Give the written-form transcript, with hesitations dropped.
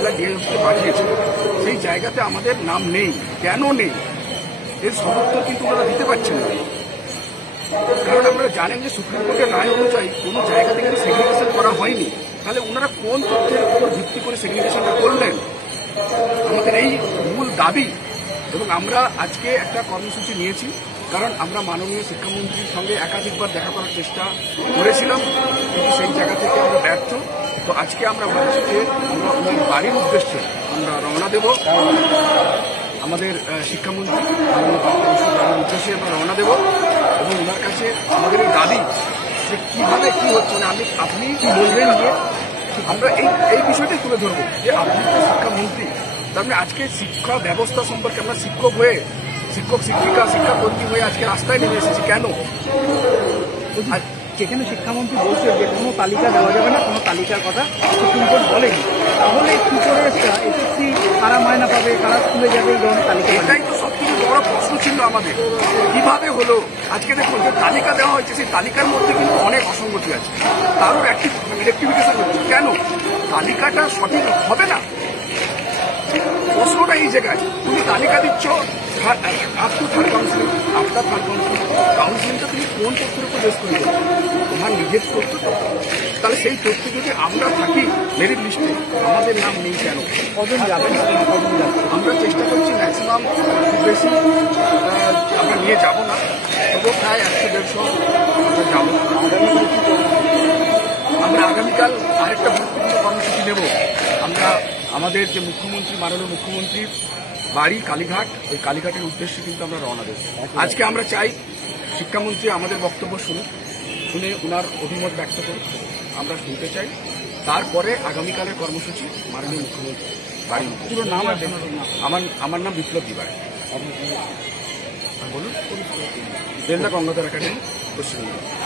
জেলা ডিআইওকে পাঠিয়েছে, সেই জায়গাতে আমাদের নাম নেই। কেন নেই এর সদুত্তর কিন্তু ওনারা দিতে পারছেন না। কারণ আপনারা জানেন যে সুপ্রিম কোর্টের রায় অনুযায়ী কোনো জায়গা থেকে সেগ্রিগেশন করা হয়নি, তাহলে ওনারা কোন তথ্যের উপর ভিত্তি করে সেগ্রিগেশনটা করলেন? আমাদের এই মূল দাবি। এবং আমরা আজকে একটা কর্মসূচি নিয়েছি, কারণ আমরা মাননীয় শিক্ষামন্ত্রীর সঙ্গে একাধিকবার দেখা করার চেষ্টা করেছিলাম, কিন্তু সেই জায়গা থেকে আমরা ব্যর্থ। তো আজকে আমরা ভাবছি যে আমরা ওনার বাড়ির উদ্দেশ্যে আমরা রওনা দেব, আমাদের শিক্ষামন্ত্রী বাড়ির উদ্দেশ্যে আমরা রওনা দেব এবং ওনার কাছে আমাদের এই দাবি যে কীভাবে কী হচ্ছে, মানে আপনি কি বলবেন যে আমরা এই বিষয়টাই তুলে ধরবো যে আপনি তো শিক্ষামন্ত্রী, তার মানে আজকে শিক্ষা ব্যবস্থা সম্পর্কে আমরা শিক্ষক হয়ে, শিক্ষক শিক্ষিকা শিক্ষাকর্মী হয়ে আজকে রাস্তায় নেমে এসেছি। কেন? যেখানে শিক্ষামন্ত্রী বলছেন যে কোনো তালিকা দেওয়া যাবে না, কোনো তালিকার কথা সুপ্রিম কোর্ট বলেনি, তাহলে কি করে এসএসসি কারা মায়না পাবে, কারা স্কুলে যাবে, এই ধরনের তালিকা? এটাই তো সবথেকে বড় প্রশ্ন ছিল আমাদের, কিভাবে হলো। আজকে দেখুন যে তালিকা দেওয়া হয়েছে, সেই তালিকার মধ্যে কিন্তু অনেক অসঙ্গতি আছে, তারও রেক্টিফিকেশন হচ্ছে। কেন? তালিকাটা সঠিক হবে না। প্রশ্নটা এই জায়গায়, তুমি তালিকা দিচ্ছ আফটার থার্ড কাউন্সিলিংটা তুমি কোন তথ্যের উপর বেস করে দেবে? তোমার নিজের তথ্য তো, তাহলে সেই তথ্য যদি আমরা থাকি মেরিট লিস্টে, আমাদের নাম নেই কেন? কজন যাবেন? আমরা চেষ্টা করছি ম্যাক্সিমাম, খুব বেশি আমরা নিয়ে যাব না, তবুও প্রায় 100-150 আমরা যাব। আমরা আগামীকাল আরেকটা গুরুত্বপূর্ণ কর্মসূচি নেব। আমরা আমাদের যে মুখ্যমন্ত্রী, মাননীয় মুখ্যমন্ত্রীর বাড়ি কালীঘাট, ওই কালীঘাটের উদ্দেশ্যে কিন্তু আমরা রওনা দেব। আজকে আমরা চাই শিক্ষামন্ত্রী আমাদের বক্তব্য শুনে ওনার অভিমত ব্যক্ত করুন, আমরা শুনতে চাই। তারপরে আগামীকালের কর্মসূচি মাননীয় মুখ্যমন্ত্রী বাড়ি। পুরো নাম আছে? আমার নাম বিপ্লব দিবাড়ি। বলুন। বেলদা গঙ্গাধর একাডেমি, পশ্চিমবঙ্গ।